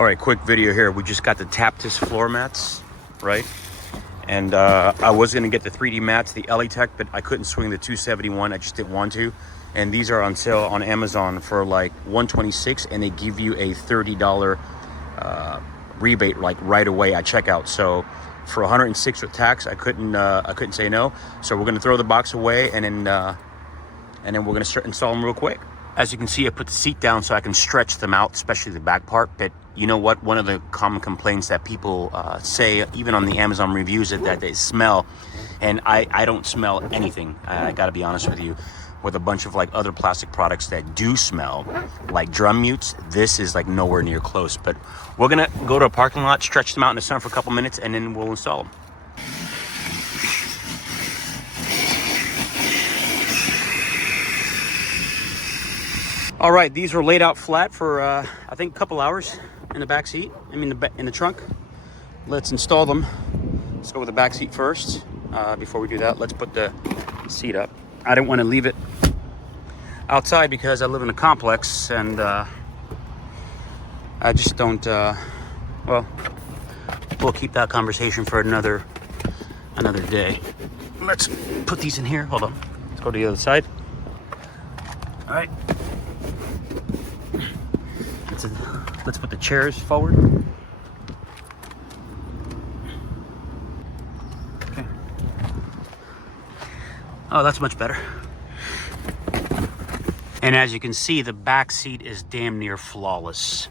All right, quick video here. We just got the Taptes floor mats, right? And I was gonna get the 3D mats, the Tech, but I couldn't swing the 271. I just didn't want to. And these are on sale on Amazon for like $126, and they give you a $30 rebate like right away at checkout. So for $106 with tax, I couldn't say no. So we're gonna throw the box away, and then we're gonna start install them real quick. As you can see, I put the seat down so I can stretch them out, especially the back part. But you know what? One of the common complaints that people say, even on the Amazon reviews, is that they smell. And I don't smell anything. I gotta be honest with you. With a bunch of like other plastic products that do smell, like drum mutes, this is like nowhere near close. But we're gonna go to a parking lot, stretch them out in the sun for a couple minutes, and then we'll install them. All right, these are laid out flat for I think a couple hours in the back seat. I mean, in the trunk. Let's install them. Let's go with the back seat first. Before we do that, let's put the seat up. I didn't want to leave it outside because I live in a complex, and I just don't. Well, we'll keep that conversation for another day. Let's put these in here. Hold on. Let's go to the other side. All right. Let's put the chairs forward. Okay. Oh, that's much better. And as you can see, the back seat is damn near flawless.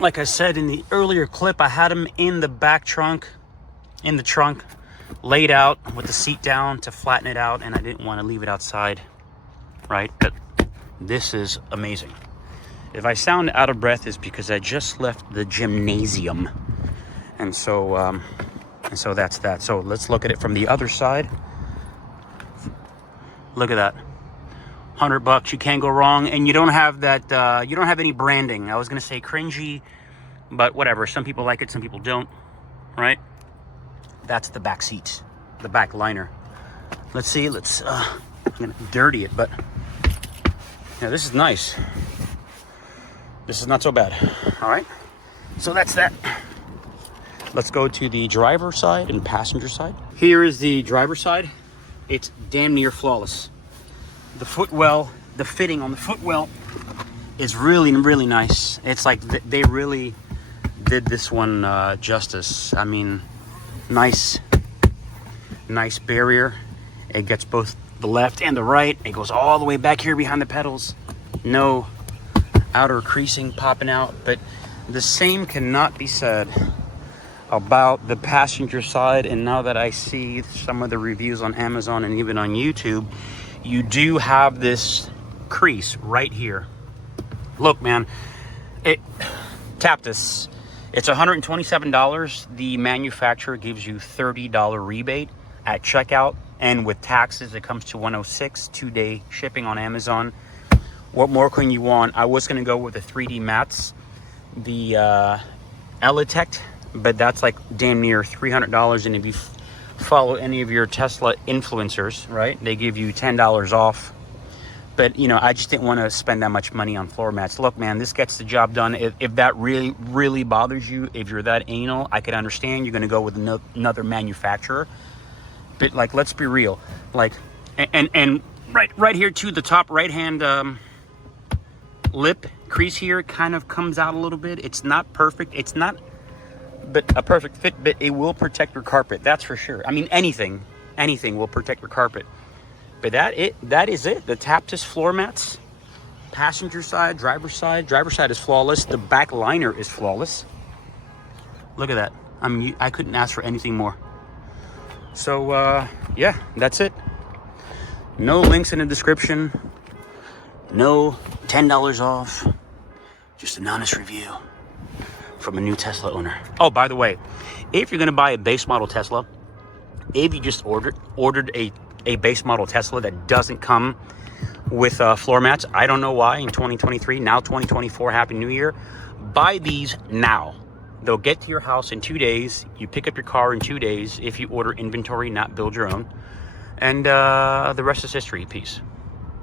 Like I said in the earlier clip, I had them in the back trunk, laid out with the seat down to flatten it out, and I didn't want to leave it outside, right? But this is amazing. If I sound out of breath, is because I just left the gymnasium, and so that's that. So let's look at it from the other side. Look at that, $100. You can't go wrong, and you don't have that. You don't have any branding. I was gonna say cringy, but whatever. Some people like it, some people don't. Right? That's the back seat, the back liner. Let's see. I'm gonna dirty it, but yeah, this is nice. This is not so bad. All right, so that's that. Let's go to the driver side and passenger side. Here is the driver side. It's damn near flawless. The footwell, the fitting on the footwell is really, really nice. It's like they really did this one justice. I mean, nice barrier. It gets both the left and the right. It goes all the way back here behind the pedals. No outer creasing popping out, but the same cannot be said about the passenger side. And now that I see some of the reviews on Amazon and even on YouTube, you do have this crease right here. Look, man, Taptes, it's $127. The manufacturer gives you $30 rebate at checkout, and with taxes it comes to $106, 2-day shipping on Amazon. What more can you want? I was gonna go with the 3D mats, the Tech, but that's like damn near $300. And if you follow any of your Tesla influencers, right, they give you $10 off. But you know, I just didn't want to spend that much money on floor mats. Look, man, this gets the job done. If that really bothers you, if you're that anal, I could understand. You're gonna go with another manufacturer. But like, let's be real. Like, and right here to the top right hand lip crease here kind of comes out a little bit. It's not perfect. It's not but a perfect fit, but it will protect your carpet. That's for sure. I mean, anything will protect your carpet. But that is it. The Taptes floor mats, passenger side, driver side is flawless. The back liner is flawless. Look at that. I mean, I couldn't ask for anything more. So yeah, that's it. No links in the description. No $10 off. Just an honest review from a new Tesla owner. Oh, by the way, if you're gonna buy a base model Tesla, if you just ordered a base model Tesla that doesn't come with floor mats, I don't know why in 2023, now 2024, Happy New Year, buy these now. They'll get to your house in 2 days. You pick up your car in 2 days if you order inventory, not build your own. And the rest is history. Peace.